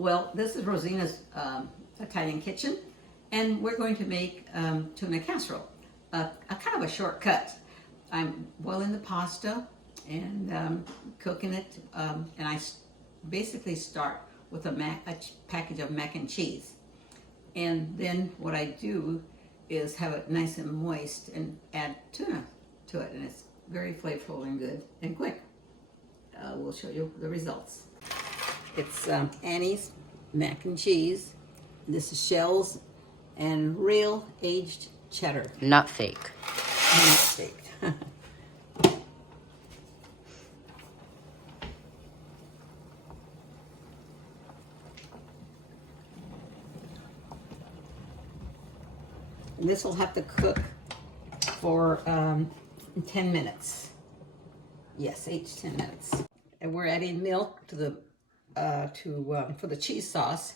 Well, this is Rosina's Italian kitchen, and we're going to make tuna casserole, a kind of a shortcut. I'm boiling the pasta and cooking it, and I basically start with a package of mac and cheese. And then what I do is have it nice and moist and add tuna to it, and it's very flavorful and good and quick. We'll show you the results. It's Annie's mac and cheese. This is shells and real aged cheddar. Not fake. Not fake. This will have to cook for 10 minutes. Yes, 8 to 10 minutes. And we're adding milk to the for the cheese sauce,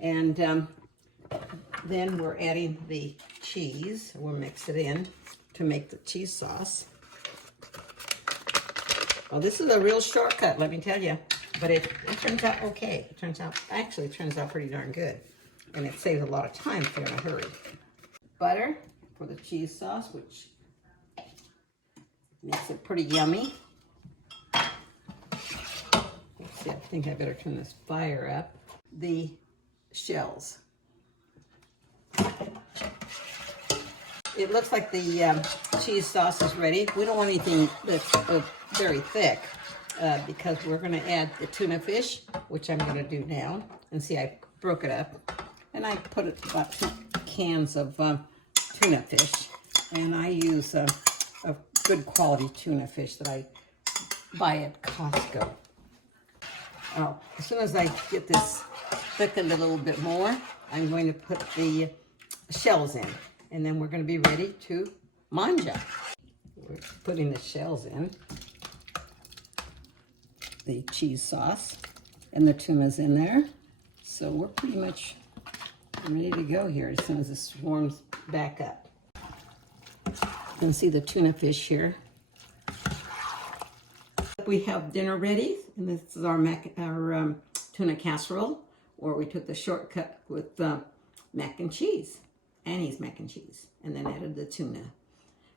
and then we're adding the cheese. We'll mix it in to make the cheese sauce. Well, this is a real shortcut, let me tell you, but it turns out okay. It turns out pretty darn good, and it saves a lot of time if you're in a hurry. Butter for the cheese sauce, which makes it pretty yummy. Let's see, I think I better turn this fire up. The shells. It looks like the cheese sauce is ready. We don't want anything that's very thick because we're going to add the tuna fish, which I'm going to do now. And see, I broke it up, and I put about 2 cans of tuna fish, and I use a good quality tuna fish that I buy at Costco. Oh, as soon as I get this thickened a little bit more, I'm going to put the shells in, and then we're going to be ready to mangia. We're putting the shells in, the cheese sauce, and the tuna's in there. So we're pretty much ready to go here as soon as this warms back up. You can see the tuna fish here. We have dinner ready, and this is our tuna casserole, where we took the shortcut with mac and cheese, Annie's mac and cheese, and then added the tuna.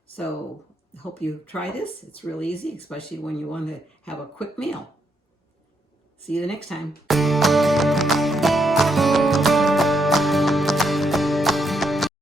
So hope you try this. It's real easy, especially when you want to have a quick meal. See you the next time.